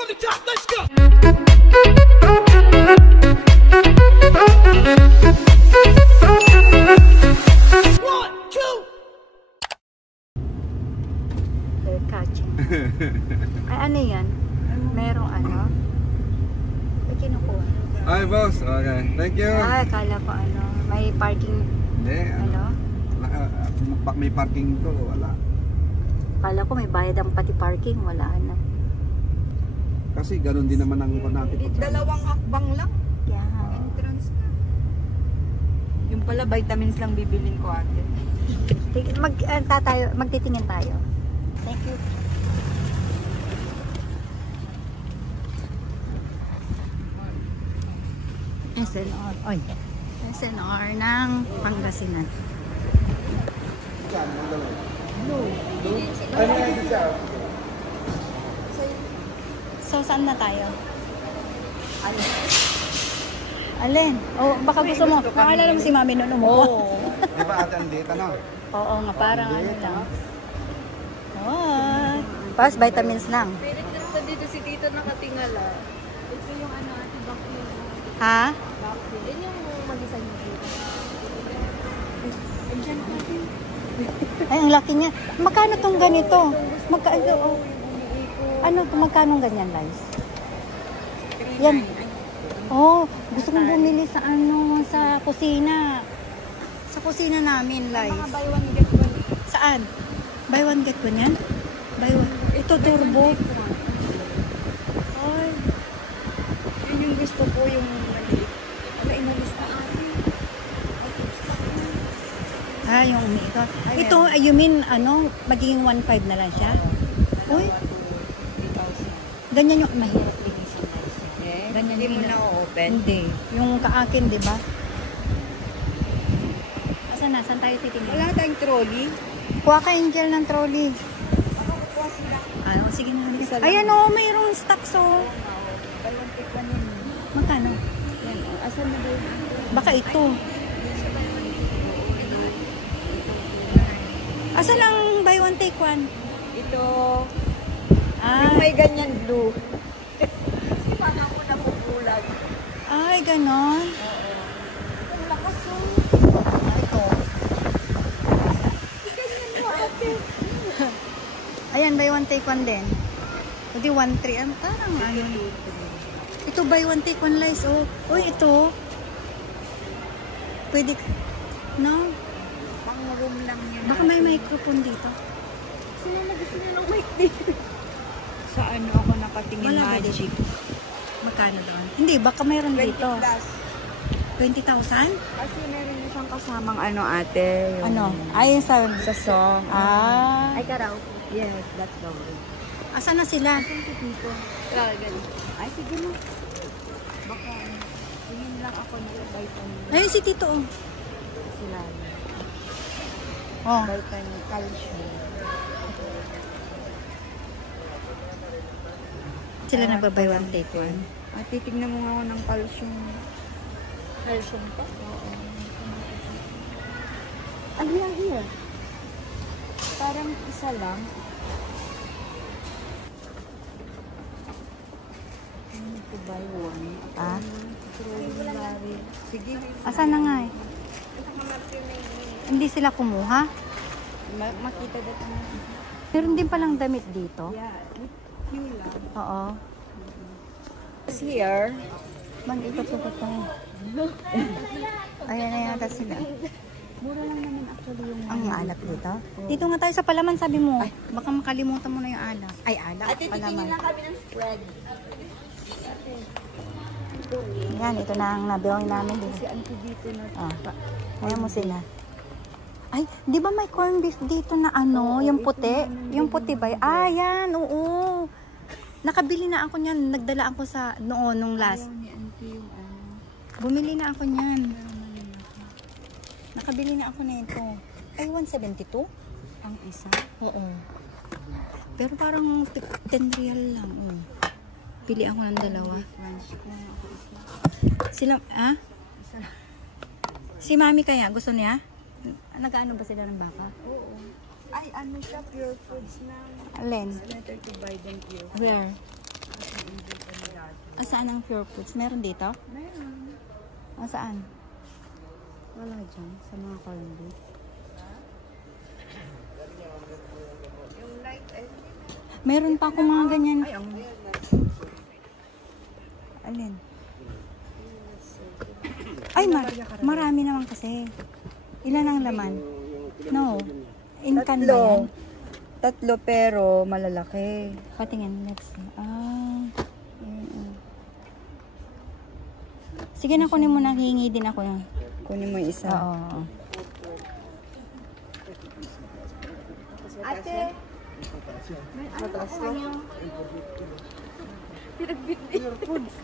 from the top, let's go! One, two! They're catching. Ay, ano yan? Merong ano? Ay, kinukuha. Ay, boss. Okay. Thank you. Ay, akala ko ano, may parking, Hindi. ano? May parking to. Wala. Akala ko may bayad ang pati parking, wala na. Kasi ganun din naman ang natin. Dalawang hakbang lang. Yeah. Entrance na. Yung pala vitamins lang bibilin ko ate. Magtitingin tayo. Thank you. SNR. Oy. SNR ng Pangasinan. So, saan na tayo? Alin? Oh, baka gusto mo. Nakaalala mo si Mami noon mo. Oo. Di ba ate andito na? Oo nga, parang ano lang. Oh. Pas vitamins lang. Pero dito si Tito nakatingala. Ito yung ano ate bakyo. Ha? Bakyo. Yan yung mag-isa niyo dito. Andiyan ate. Ay, ang laki niya. Magkano tong ganito? Magkano? Oh. Ano, magkano ganyan, guys? Yan. Oh, gusto kong bumili sa ano, sa kusina. Sa kusina namin, guys. Mga buy one get one. Saan? Buy one get one yan? Buy one. Ito turbo. Ay. Yun yung gusto ko yung maliit. Wala inalis na ate. Ah, yung umiikot. Ito, you mean, ano, magiging 1.5 na lang siya? Uy. Ganyan yung mahirap linisan, guys. Ganyan Hindi mo yung- na-open. Hindi. Yung kaakin, di ba? Asan na? Saan tayo titingin? Wala tayong trolley. Kuha ka, Angel, ng trolley. Ah, sige na. Isa lang. Ayan o, mayroong stock so. Talantik pa niyan. Magkano? Yan. Asan na ba yun? Baka ito. Asan ang buy one take one? Ito. Ah, Yung may ganyan blue. Kasi paano ako napupulag? ay, ganon. Ang lakas oh. Ito. Ganyan mo ate. Ayan, buy one take one din. Hindi, 1.3. Ano, parang ano. Ito, buy one take one lice. Oh. Uy, ito. Pwede. No? Pang room lang yan. Baka may microphone dito. Sino na gusto niya ng mic dito? Sa ano ako nakatingin Wala ba magic? Magkano doon? Hindi, baka mayroon 20 dito. plus. 20,000? Kasi meron niya siyang kasamang ano ate. Yung Ano? Ayun sa... Sa song. Ah. Ay karaoke. Yes, that's the one. Asan na sila? Asan si Tito? Ay sige mo. Baka tingin lang ako ng vitamin. Ayun si Tito. Oh. Sila. Oh. Vitamin calcium. Sila nagbabay one take one. At titignan mo nga ako ng calcium. Calcium pa? Oo. Ano yan here? Parang isa lang. To buy one. Ah? Sige. Asan na nga eh? Hindi sila kumuha? Makita dito na. Meron din palang damit dito. Yeah. Few lang. Oo. Here. Mag-ikot-ikot tayo. Ayan na yata sila. Mura lang naman actually yung... Ang alak dito? Dito nga tayo sa palaman, sabi mo. Baka makalimutan mo na yung alak. Ay, alak. Ate, titingin Palaman. lang kami ng spread. Yan, ito na ang nabiwang namin Si dito. auntie dito na. Ayan mo sila. Ay, di ba may corned beef dito na ano, yung puti? Yung puti ba? Ah, yan, oo. Nakabili na ako niyan. Nagdala ako sa noon, nung last. Ni auntie yung ano. Bumili na ako niyan. Nakabili na ako nito. Ay, 172? Ang isa. Oo. Pero parang 10 real lang. Pili ako ng dalawa. Sila, ah? Si Mami kaya, gusto niya? Nag-ano ba sila ng baka? Oo. Ay, ano siya, pure foods na. Alin? Better to buy than pure. Where? Saan ang Pure Foods? Meron dito? Meron. Saan? Wala dyan. Sa mga corn beef. Yung light, Meron pa akong mga ganyan. ay, ang Alin? Ay, marami naman kasi. Ilan ang laman? No. In can ba yan? Tatlo pero malalaki. Patingin, let's see. Sige na, kunin mo na. Hihingi din ako. Kunin mo yung isa. Oo. Ate! Mataas lang. Pure foods.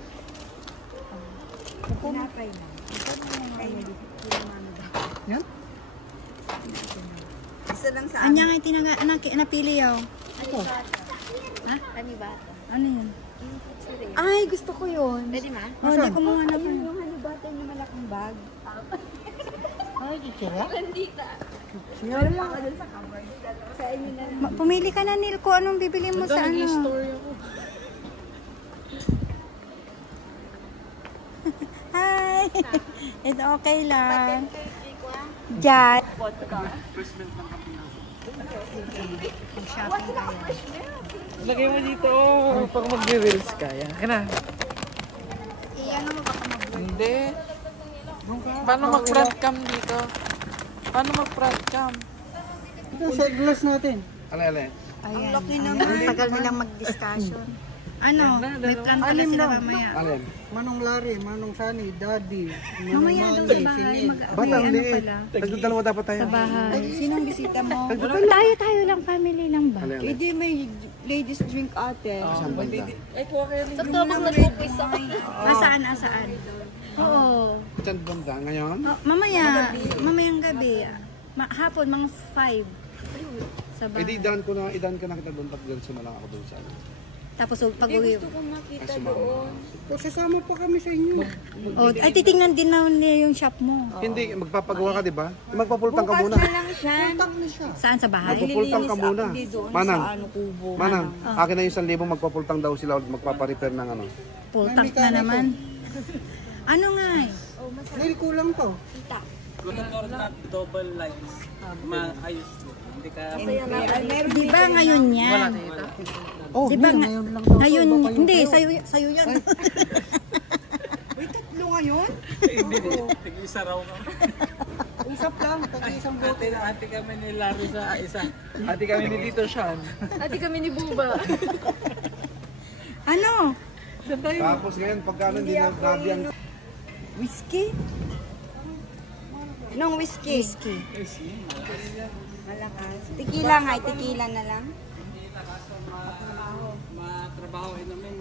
Pinapay na. Yan? Isa lang sa Anya nga napili yaw. Ito. Kanibata. Ano yun? Ay, gusto ko yun. Pwede ma? Oh, hindi ko mga Ayun yung hanibata na malaking bag. Ay, chichira? Meron lang ako dun sa cupboard. Sa inyo na. Pumili ka na, Neil, kung anong bibili mo sa ano. Hi! It's okay lang. Diyan. Lagay mo dito. Pag mag-reels ka. Yan ka na. Ano mo baka mag-vlog? Hindi. Paano mag-front cam dito? Paano mag-front cam? Ito sa glass natin. Ale. Ayan. Ang tagal nilang mag-discussion. Ano? May plan pala sila mamaya. Alin? Manong Larry, Manong Sunny, Daddy, Mamaya daw sa bahay. May Batang ano liit. pala. Tagdadalawa dapat tayo. Sa bahay. Sinong bisita mo? Tayo lang. Family lang ba? Alin? Hindi may ladies drink ate. Saan banda? Ay, kuha kayo rin. Asaan? Oo. Saan banda? Ngayon? Mamayang gabi. Hapon, mga 5. Sa Eh di bahay. idan ka na kita doon. Pag-diretso na lang ako doon sa ano. Tapos pag-uwi. Gusto kong makita Sumama. doon. O, sasama pa kami sa inyo. Oh, ay titingnan din na nila yung shop mo. Hindi, magpapagawa ka, di ba? Magpapultang ka Bukas muna. na lang siya. Saan sa bahay? Magpupultang ka muna. Hindi doon Manang. sa ano kubo. Manang, akin na yung 1,000, magpapultang daw sila ulit magpaparepair ng ano. Full tank na naman. Ano nga eh? Dahil kulang to. Double lines. Maayos. Hindi ka... Di ba ngayon yan? Oh, Di ba ngayon lang daw. ngayon, hindi, sa'yo yan. Uy, tatlo ngayon? Hindi. Tig-isa raw ka. Usap lang, tag-isang bote. Ate kami ni Larry sa isa. Ate kami ni Tito Sean. Ate kami ni Buba. Ano? Tapos ngayon, pagkano hindi na grabe ang... Whiskey? Nung whiskey. Malakas. Tequila nga, tequila na lang. Matrabaho namin.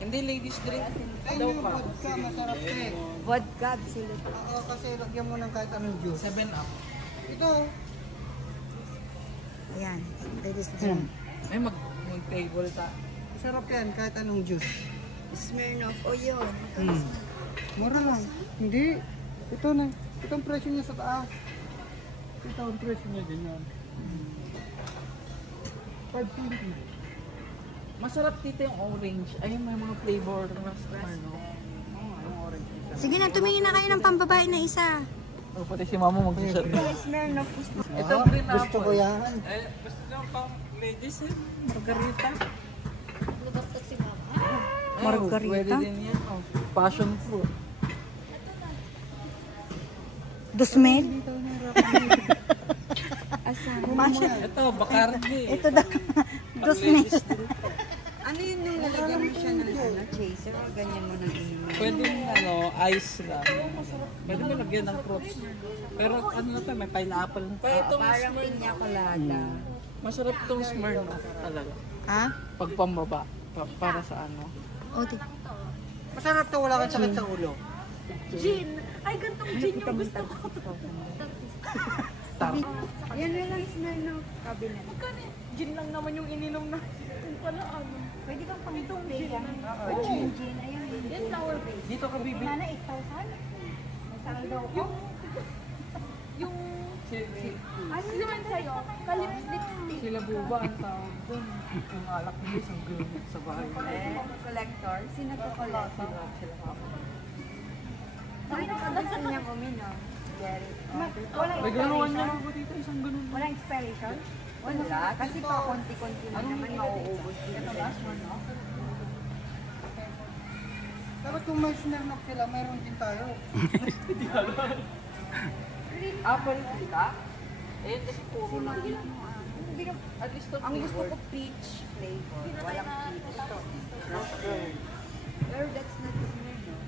Hindi ladies drink. Ayun yung vodka, masarap eh. Vodka, absolute. Oo, kasi lagyan mo ng kahit anong juice. 7 up. Ito, Ayan, ladies drink. Ay, mag-table ta. sarap yan kahit anong juice. Smirnoff. O yun. Mura lang. Hindi. Ito na. Ito ang presyo niya sa taas. Ito ang presyo niya ganyan. 520. Masarap dito yung orange. Ayun, may mga flavor. Ano? Yung orange. Sige na, tumingin na kayo ng pambabae na isa. Oh, pati si mama mag-shot. Smirnoff. Ito green apple. Gusto ko yan. Eh, gusto nyo pang ladies eh. Margarita. Margarita? Pwede din yan. Oh. Passion fruit. Dusmel? Ito, Bacardi. Ito daw. Dusmel. Ano yun yung lalagyan mo siya ng ano, chaser? O ganyan mo ng inumin? Pwede ano, ice lang. Pwede mo lagyan ng fruits. Pero ano na to, may pineapple. Pero itong Parang pinya colada. masarap itong Smirnoff talaga. Ha? Pag pambaba. Para sa ano. O, di. Masarap to, wala kang sakit sa ulo. Yan na lang Smirnoff. Cabinet. Gin lang naman yung ininom na. Pwede kang pang-play yan. Gin. Ayan. Yan flower base. Dito ka bibili. Sana 8,000? May saan daw ko? Yung Ano naman sa'yo? Kalip-lipstick. Sila buba ang tawag doon. Yung alak nila isang gulong sa bahay. Collector? Sino to collector? Sila kamo. Sino ka gusto niya uminom? Jerry. Walang May gano'n niya expiration? ako dito isang ganun. Walang expiration? Wala. Kasi pa konti-konti mo naman mauubos din. Ito last one, no? Dapat kung may Smirnoff sila, mayroon din tayo. Apple ka? Eh, kasi puro lang. Hindi ka- At least Ang gusto ko peach flavor. Walang peach. Ito. Pero that's not Smirnoff.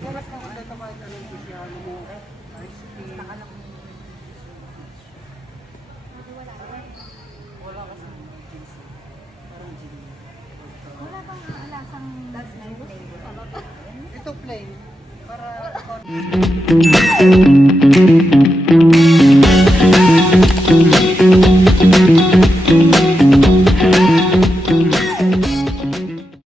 Kung mas maganda ito kahit anong siya, ano mo, ice tea. Wala kasi juice. Parang gin. Wala bang lasang That's my flavor. Ito plain. Para